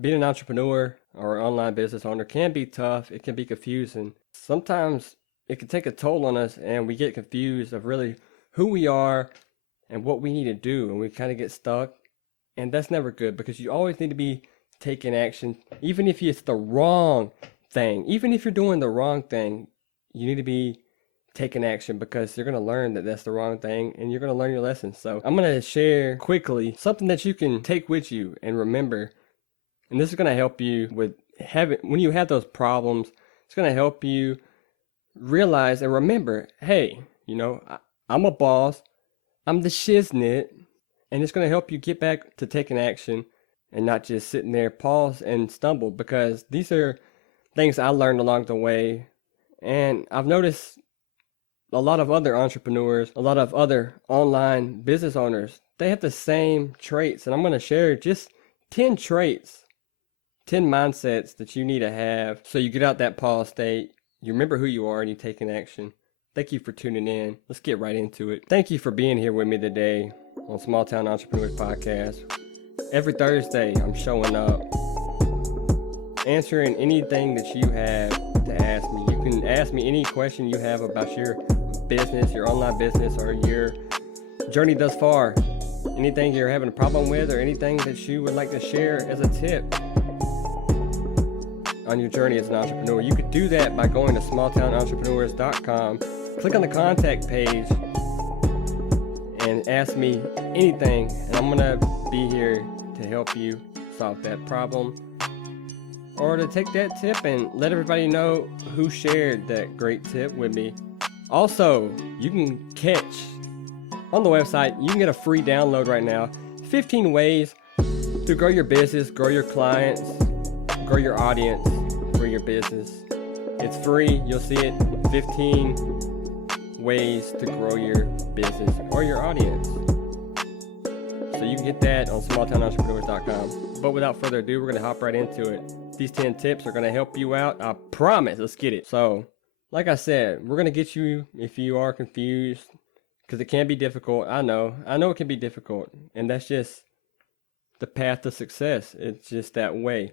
Being an entrepreneur or an online business owner can be tough. It can be confusing. Sometimes it can take a toll on us and we get confused of really who we are and what we need to do. And we kind of get stuck. And that's never good because you always need to be taking action. Even if it's the wrong thing, even if you're doing the wrong thing, you need to be taking action because you're going to learn that that's the wrong thing and you're going to learn your lessons. So I'm going to share quickly something that you can take with you and remember. And this is going to help you with having, when you have those problems, it's going to help you realize and remember, hey, I'm a boss. I'm the shiznit. And it's going to help you get back to taking action and not just sitting there, pause and stumble, because these are things I learned along the way. And I've noticed a lot of other entrepreneurs, a lot of other online business owners, they have the same traits. And I'm going to share just 10 traits, 10 mindsets that you need to have so you get out that pause state, you remember who you are, and you take an action. Thank you for tuning in. Let's get right into it. Thank you for being here with me today on Small Town Entrepreneurs Podcast. Every Thursday, I'm showing up, answering anything that you have to ask me. You can ask me any question you have about your business, your online business, or your journey thus far. Anything you're having a problem with, or anything that you would like to share as a tip on your journey as an entrepreneur. You could do that by going to smalltownentrepreneurs.com, click on the contact page, and ask me anything, and I'm gonna be here to help you solve that problem or to take that tip and let everybody know who shared that great tip with me. Also, you can catch on the website, you can get a free download right now, 15 ways to grow your business, grow your clients, grow your audience for your business. It's free. You'll see it. 15 ways to grow your business or your audience. So you can get that on smalltownentrepreneurs.com. But without further ado, we're going to hop right into it. These 10 tips are going to help you out. I promise. Let's get it. So, like I said, we're going to get you if you are confused, because it can be difficult. I know it can be difficult. And that's just the path to success. It's just that way.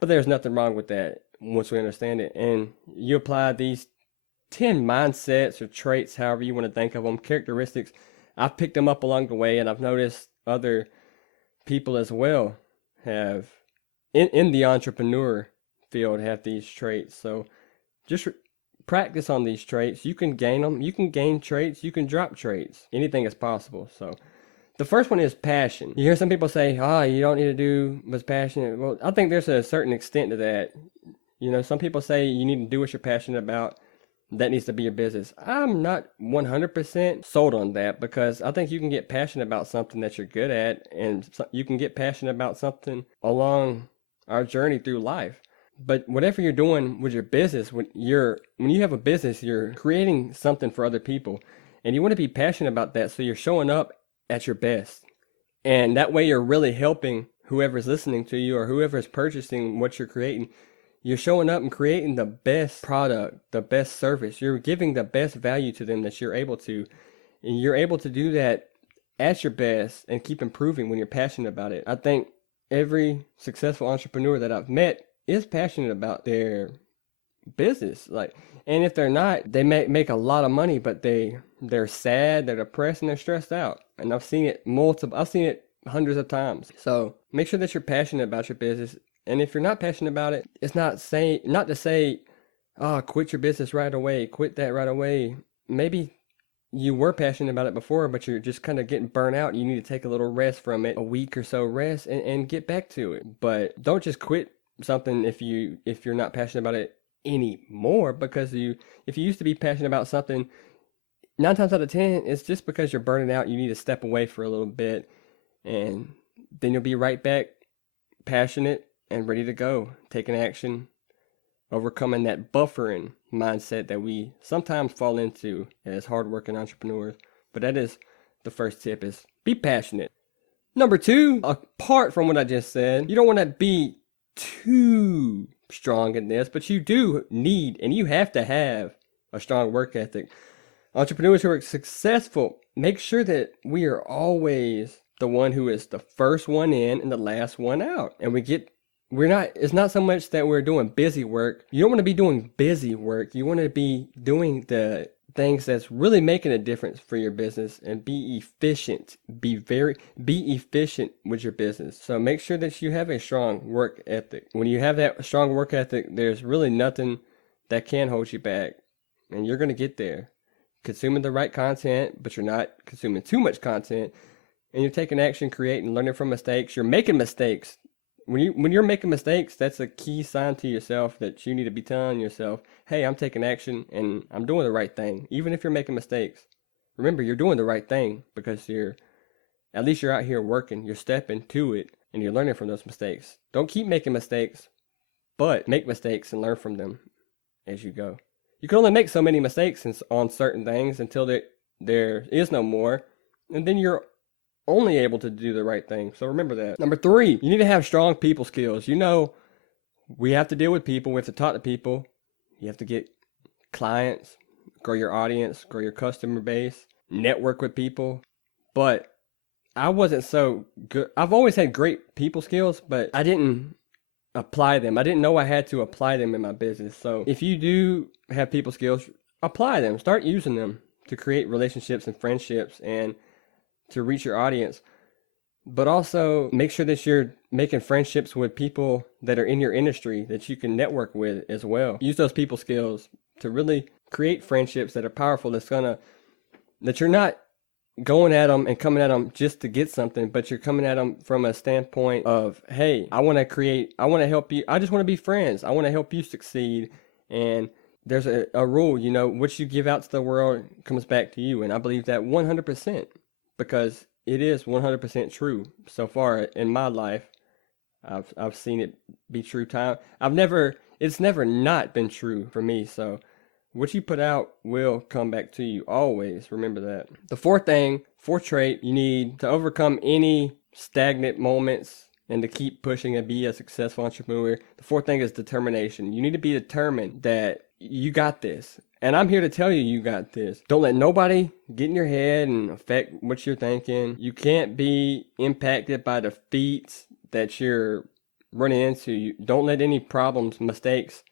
But there's nothing wrong with that once we understand it. And you apply these 10 mindsets or traits, however you want to think of them, characteristics. I've picked them up along the way, and I've noticed other people as well have, in the entrepreneur field, have these traits. So just practice on these traits. You can gain them. You can gain traits. You can drop traits. Anything is possible. So the first one is passion. You hear some people say, you don't need to do what's passionate. Well, I think there's a certain extent to that. Some people say you need to do what you're passionate about. That needs to be your business. I'm not 100% sold on that, because I think you can get passionate about something that you're good at, and you can get passionate about something along our journey through life. But whatever you're doing with your business, when you have a business, you're creating something for other people, and you want to be passionate about that, so you're showing up at your best. And that way you're really helping whoever's listening to you or whoever's purchasing what you're creating. You're showing up and creating the best product, the best service. You're giving the best value to them that you're able to. And you're able to do that at your best and keep improving when you're passionate about it. I think every successful entrepreneur that I've met is passionate about their business. And if they're not, they may make a lot of money, but they're sad, they're depressed, and they're stressed out. And I've seen it hundreds of times. So make sure that you're passionate about your business. And if you're not passionate about it, it's not to say, quit your business right away, quit that right away. Maybe you were passionate about it before, but you're just kind of getting burnt out. You need to take a little rest from it, a week or so rest, and get back to it. But don't just quit something if you're not passionate about it anymore, because if you used to be passionate about something, 9 times out of 10, it's just because you're burning out. You need to step away for a little bit, and then you'll be right back passionate and ready to go, taking action, overcoming that buffering mindset that we sometimes fall into as hardworking entrepreneurs. But that is the first tip, is be passionate. Number 2, apart from what I just said, you don't want to be too strong in this, but you do need, and you have to have, a strong work ethic. Entrepreneurs who are successful, make sure that we are always the one who is the first one in and the last one out. And we get it's not so much that we're doing busy work. You don't want to be doing busy work. You want to be doing the things that's really making a difference for your business, and be efficient. Be efficient with your business. So make sure that you have a strong work ethic. When you have that strong work ethic, there's really nothing that can hold you back, and you're going to get there. Consuming the right content, but you're not consuming too much content, and you're taking action, creating, learning from mistakes. You're making mistakes. When you're making mistakes, that's a key sign to yourself that you need to be telling yourself, hey, I'm taking action and I'm doing the right thing. Even if you're making mistakes, remember, you're doing the right thing, because at least you're out here working, you're stepping to it, and you're learning from those mistakes. Don't keep making mistakes, but make mistakes and learn from them as you go. You can only make so many mistakes on certain things until there is no more, and then you're only able to do the right thing. So remember that. Number 3, you need to have strong people skills. We have to deal with people. We have to talk to people. You have to get clients, grow your audience, grow your customer base, network with people. But I wasn't so good. I've always had great people skills, but I didn't apply them. I didn't know I had to apply them in my business. So if you do have people skills, apply them. Start using them to create relationships and friendships and to reach your audience. But also make sure that you're making friendships with people that are in your industry that you can network with as well. Use those people skills to really create friendships that are powerful, that you're not going at them and coming at them just to get something, but you're coming at them from a standpoint of, hey, I want to help you. I just want to be friends. I want to help you succeed. And there's a rule, what you give out to the world comes back to you. And I believe that 100%, because it is 100% true so far in my life. I've seen it be true time. It's never not been true for me. So what you put out will come back to you always. Remember that. The fourth trait you need to overcome any stagnant moments and to keep pushing and be a successful entrepreneur. The fourth thing is determination. You need to be determined that you got this. And I'm here to tell you, you got this. Don't let nobody get in your head and affect what you're thinking. You can't be impacted by defeats that you're running into. Don't let any problems, mistakes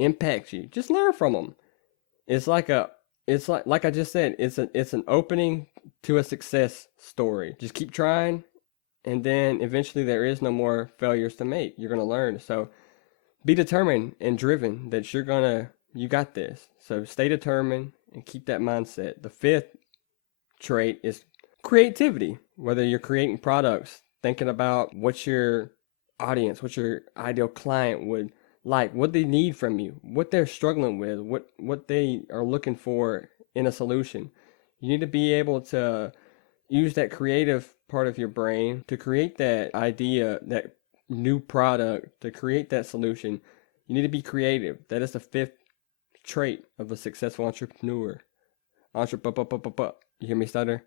impact you. Just learn from them. It's like I just said, it's an opening to a success story. Just keep trying, and then eventually there is no more failures to make. You're going to learn. So be determined and driven that you got this. So stay determined and keep that mindset. The fifth trait is creativity. Whether you're creating products, thinking about what your audience, what your ideal client would like, what they need from you, what they're struggling with, what they are looking for in a solution. You need to be able to use that creative part of your brain to create that idea, that new product, to create that solution. You need to be creative. That is the fifth trait of a successful entrepreneur. You hear me stutter?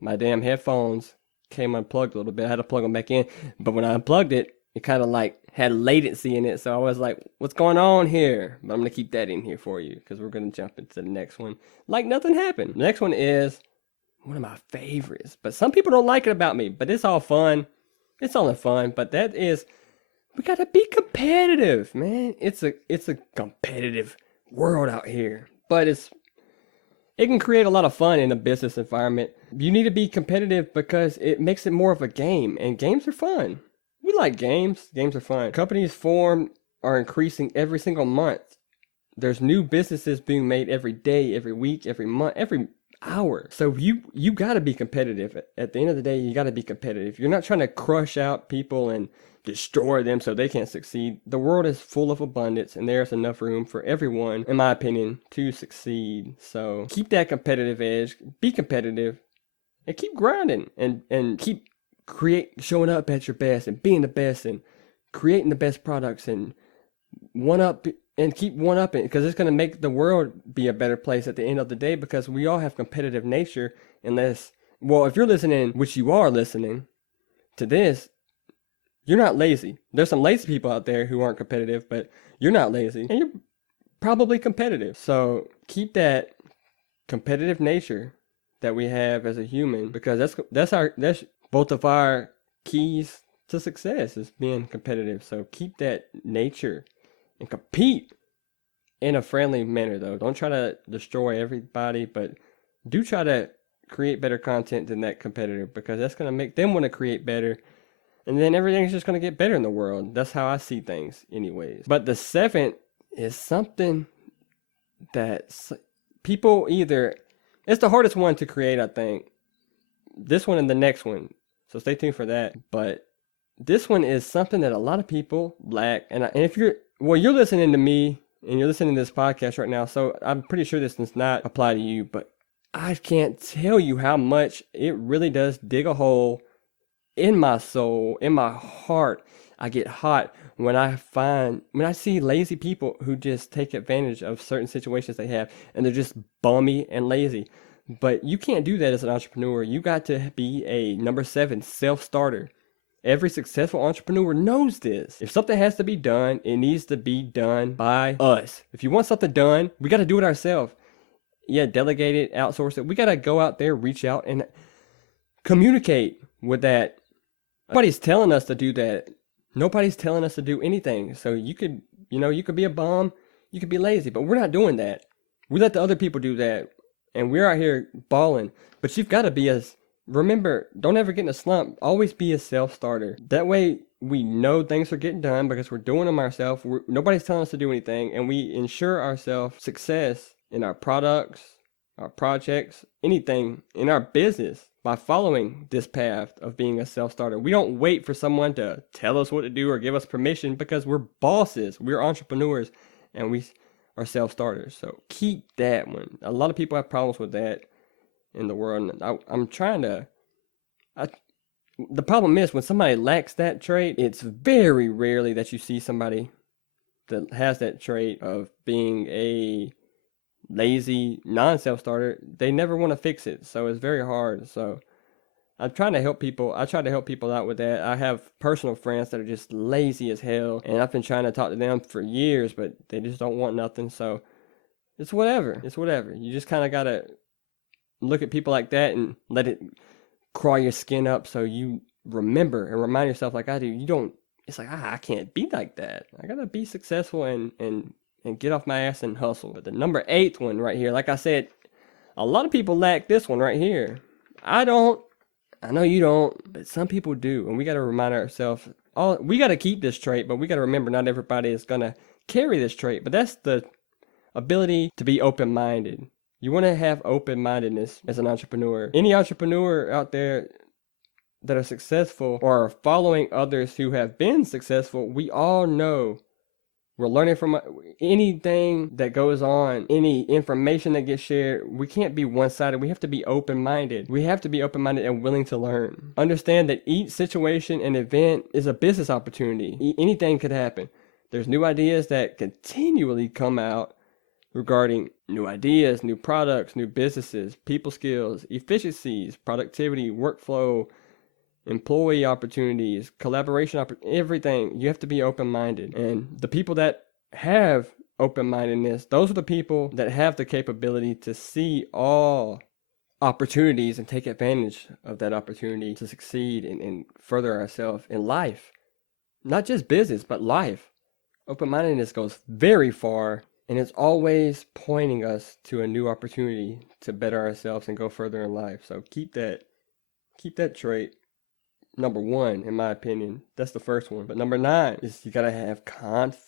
My damn headphones came unplugged a little bit. I had to plug them back in, but when I unplugged it, it kind of like had latency in it, so I was like, what's going on here? But I'm going to keep that in here for you, because we're going to jump into the next one like nothing happened. The next one is one of my favorites, but some people don't like it about me, but it's all fun. It's only fun, but that is, we got to be competitive, man. It's a competitive world out here, but it can create a lot of fun in a business environment. You need to be competitive because it makes it more of a game, and games are fun. We like games. Games are fun. Companies formed are increasing every single month. There's new businesses being made every day, every week, every month, every hour. So you got to be competitive. At the end of the day, you got to be competitive. You're not trying to crush out people and destroy them so they can't succeed. The world is full of abundance, and there's enough room for everyone, in my opinion, to succeed. So keep that competitive edge. Be competitive, and keep grinding, and keep showing up at your best and being the best and creating the best products and keep one-upping, because it's going to make the world be a better place at the end of the day, because we all have competitive nature. If you're listening, which you are listening to this, you're not lazy. There's some lazy people out there who aren't competitive, but you're not lazy, and you're probably competitive. So keep that competitive nature that we have as a human, because that's both of our keys to success, is being competitive. So keep that nature and compete in a friendly manner, though. Don't try to destroy everybody, but do try to create better content than that competitor, because that's going to make them want to create better. And then everything's just going to get better in the world. That's how I see things anyways. But the seventh is something that people either, it's the hardest one to create, I think. This one and the next one. So stay tuned for that. But this one is something that a lot of people lack. And if you're listening to me and you're listening to this podcast right now, so I'm pretty sure this does not apply to you, but I can't tell you how much it really does dig a hole in my soul, in my heart. I get hot when I see lazy people who just take advantage of certain situations they have, and they're just bummy and lazy. But you can't do that as an entrepreneur. You got to be a number 7 self-starter. Every successful entrepreneur knows this. If something has to be done, it needs to be done by us. If you want something done, we got to do it ourselves. Yeah, delegate it, outsource it. We got to go out there, reach out, and communicate with that. Nobody's telling us to do that. Nobody's telling us to do anything. So you could be a bum, you could be lazy, but we're not doing that. We let the other people do that, and we're out here balling. But you've got to remember, don't ever get in a slump. Always be a self-starter. That way we know things are getting done because we're doing them ourselves. Nobody's telling us to do anything, and we ensure ourselves success in our products, our projects, anything in our business by following this path of being a self-starter. We don't wait for someone to tell us what to do or give us permission, because we're bosses, we're entrepreneurs, and we are self-starters. So keep that one. A lot of people have problems with that in the world. And the problem is, when somebody lacks that trait, it's very rarely that you see somebody that has that trait of being a lazy, non-self-starter. They never want to fix it, so it's very hard. So I'm trying to help people. I try to help people out with that. I have personal friends that are just lazy as hell, and I've been trying to talk to them for years, but they just don't want nothing. So it's whatever. You just kind of gotta look at people like that and let it crawl your skin up, so you remember and remind yourself, like I do. It's like, I can't be like that. I gotta be successful and get off my ass and hustle. But the number 8 one right here, like I said, a lot of people lack this one right here. I don't. I know you don't, but some people do. And we got to remind ourselves, we got to keep this trait, but we got to remember not everybody is going to carry this trait. But that's the ability to be open-minded. You want to have open-mindedness as an entrepreneur. Any entrepreneur out there that are successful or are following others who have been successful, we all know we're learning from anything that goes on, any information that gets shared. We can't be one-sided. We have to be open-minded. We have to be open-minded and willing to learn. Understand that each situation and event is a business opportunity. Anything could happen. There's new ideas that continually come out regarding new ideas, new products, new businesses, people skills, efficiencies, productivity, workflow, employee opportunities, collaboration, everything. You have to be open-minded. And the people that have open-mindedness, those are the people that have the capability to see all opportunities and take advantage of that opportunity to succeed and further ourselves in life. Not just business, but life. Open-mindedness goes very far, and it's always pointing us to a new opportunity to better ourselves and go further in life. So keep that trait. Number 1, in my opinion. That's the first one. But number 9 is you gotta have confidence.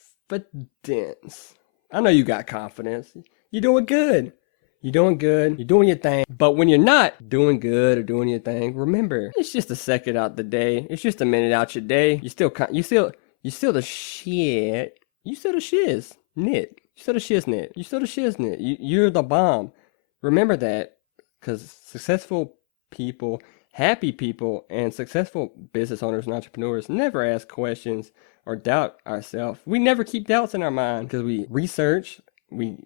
I know you got confidence. You're doing good. You're doing your thing. But when you're not doing good or doing your thing, remember, it's just a second out the day. It's just a minute out your day. You still the shit. You still the shiznit. You still the shiznit. You still the shiznit. You're the bomb. Remember that, because successful people, happy people, and successful business owners and entrepreneurs never ask questions or doubt ourselves. We never keep doubts in our mind, because we research, we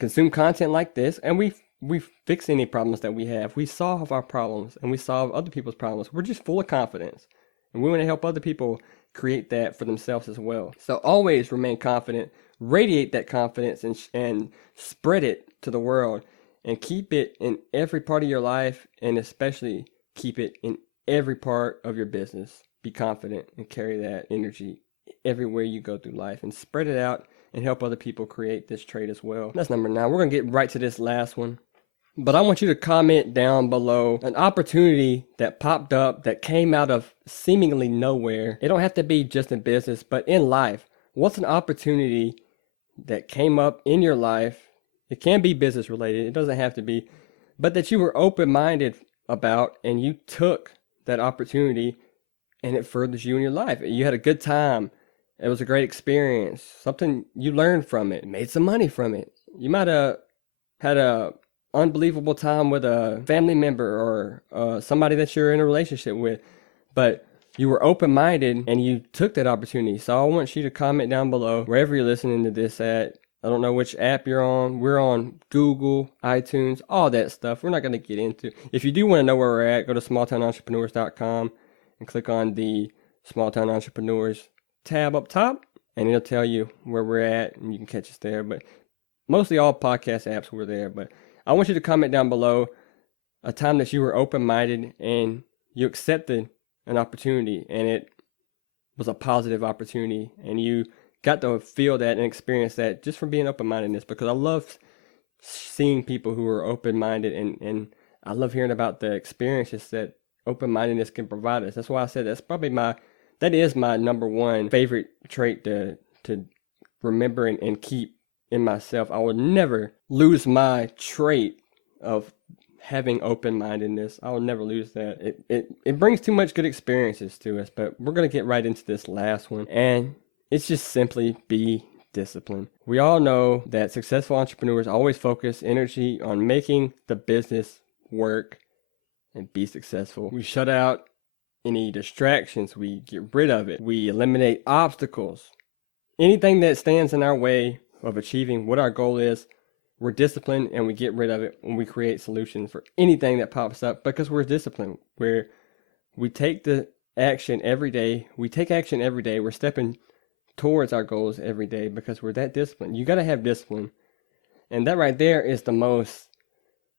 consume content like this, and we fix any problems that we have. We solve our problems, and we solve other people's problems. We're just full of confidence, and we want to help other people create that for themselves as well. So always remain confident, radiate that confidence, and spread it to the world, and keep it in every part of your life, and especially keep it in every part of your business. be confident and carry that energy everywhere you go through life and spread it out and help other people create this trait as well. That's number 9. We're going to get right to this last one. But I want you to comment down below an opportunity that popped up that came out of seemingly nowhere. It don't have to be just in business, but in life. What's an opportunity that came up in your life? It can be business related. It doesn't have to be. But that you were open-minded about and you took that opportunity and it furthers you in your life. You had a good time. It was a great experience. Something you learned from it. Made some money from it. You might have had a unbelievable time with a family member or somebody that you're in a relationship with, but you were open-minded and you took that opportunity. So I want you to comment down below wherever you're listening to this at. I don't know which app you're on. We're on Google, iTunes, all that stuff. We're not going to get into. If you do want to know where we're at, go to smalltownentrepreneurs.com and click on the Small Town Entrepreneurs tab up top, and it'll tell you where we're at, and you can catch us there. But mostly all podcast apps were there. But I want you to comment down below a time that you were open-minded and you accepted an opportunity, and it was a positive opportunity, and you got to feel that and experience that just from being open-mindedness, because I love seeing people who are open-minded, and I love hearing about the experiences that open-mindedness can provide us. That's why I said that is my number one favorite trait to remember and keep in myself. I will never lose my trait of having open-mindedness. I will never lose that. It brings too much good experiences to us. But we're going to get right into this last one, and it's just simply be disciplined. We all know that successful entrepreneurs always focus energy on making the business work and be successful. We shut out any distractions. We get rid of it. We eliminate obstacles. Anything that stands in our way of achieving what our goal is, we're disciplined and we get rid of it when we create solutions for anything that pops up, because we're disciplined. We take the action every day. We take action every day. We're stepping towards our goals every day because we're that disciplined. You got to have discipline. And that right there is the most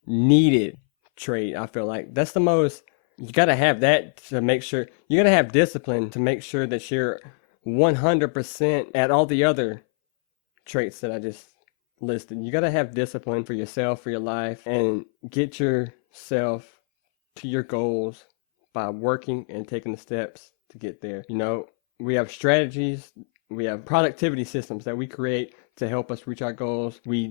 needed trait. I feel like that's the most, you got to have that to make sure, you got to have discipline to make sure that you're 100% at all the other traits that I just listed. You got to have discipline for yourself, for your life, and get yourself to your goals by working and taking the steps to get there. You know, we have strategies, we have productivity systems that we create to help us reach our goals. We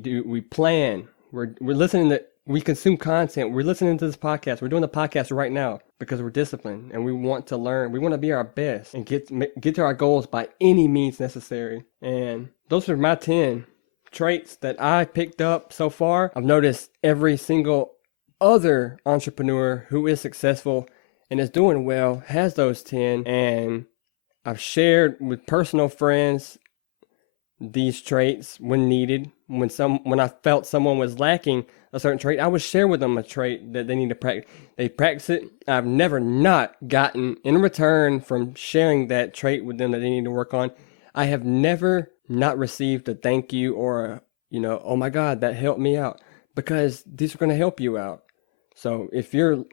plan. We're listening to, we consume content. We're listening to this podcast. We're doing the podcast right now because we're disciplined and we want to learn. We want to be our best and get to our goals by any means necessary. And those are my 10 traits that I picked up so far. I've noticed every single other entrepreneur who is successful and is doing well has those 10, and I've shared with personal friends these traits when needed. When I felt someone was lacking a certain trait, I would share with them a trait that they need to practice. They practice it. I've never not gotten in return from sharing that trait with them that they need to work on. I have never not received a thank you or oh my God, that helped me out, because these are going to help you out. So if you're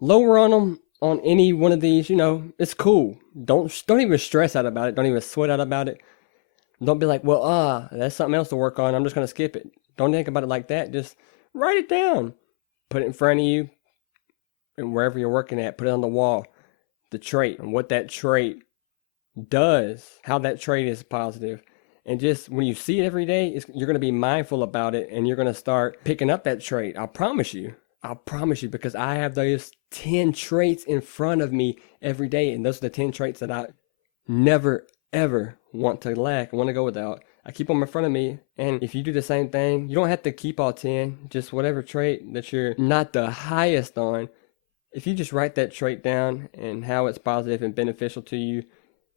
lower on them on any one of these, it's cool. Don't even stress out about it. Don't even sweat out about it. Don't be like, well, that's something else to work on, I'm just going to skip it. Don't think about it like that. Just write it down. Put it in front of you, and wherever you're working at, put it on the wall. The trait and what that trait does, how that trait is positive. And just when you see it every day, you're going to be mindful about it, and you're going to start picking up that trait. I promise you, because I have those 10 traits in front of me every day. And those are the 10 traits that I never, ever want to lack, want to go without. I keep them in front of me. And if you do the same thing, you don't have to keep all 10, just whatever trait that you're not the highest on. If you just write that trait down and how it's positive and beneficial to you,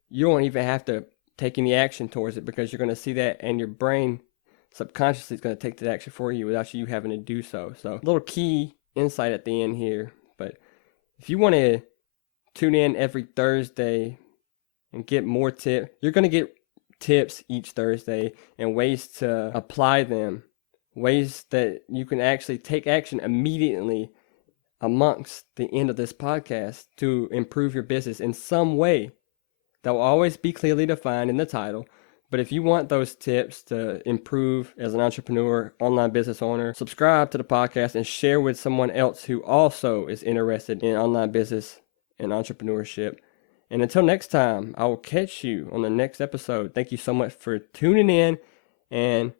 you won't even have to take any action towards it, because you're going to see that, and your brain subconsciously is going to take that action for you without you having to do so. So a little key insight at the end here. But if you want to tune in every Thursday and get more tips, you're going to get tips each Thursday and ways to apply them, ways that you can actually take action immediately amongst the end of this podcast to improve your business in some way. That will always be clearly defined in the title. But if you want those tips to improve as an entrepreneur, online business owner, subscribe to the podcast and share with someone else who also is interested in online business and entrepreneurship. And until next time, I will catch you on the next episode. Thank you so much for tuning in, and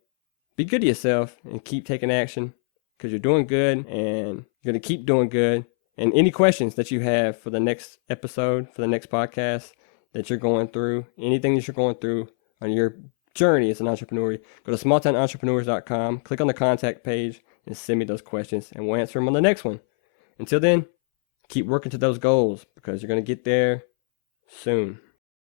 be good to yourself and keep taking action, because you're doing good and you're going to keep doing good. And any questions that you have for the next episode, for the next podcast that you're going through, anything that you're going through on your journey as an entrepreneur, go to smalltownentrepreneurs.com, click on the contact page, and send me those questions, and we'll answer them on the next one. Until then, keep working to those goals, because you're going to get there soon.